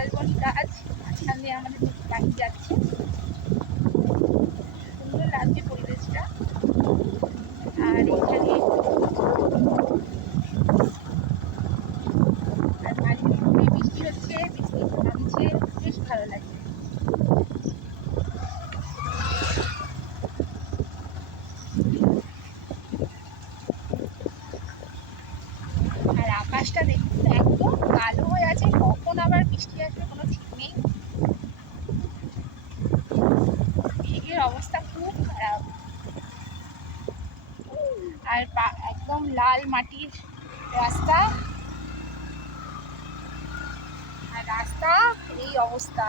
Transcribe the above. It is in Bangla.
শালবন গাছ, মাঝখান দিয়ে আমাদের গাড়ি যাচ্ছে, সুন্দর লাগছে পরিবেশটা। আর এখানে আর মাঝে মধ্যে বৃষ্টি হচ্ছে, বৃষ্টি নামছে, বেশ ভালো লাগছে। আর আকাশটা দেখুন একদম কালো হয়ে আছে, কখন আবার বৃষ্টি আসবে কোনো ঠিক নেই। মেঘের অবস্থা খুব খারাপ। আর একদম লাল মাটির রাস্তা, আর রাস্তা এই অবস্থা।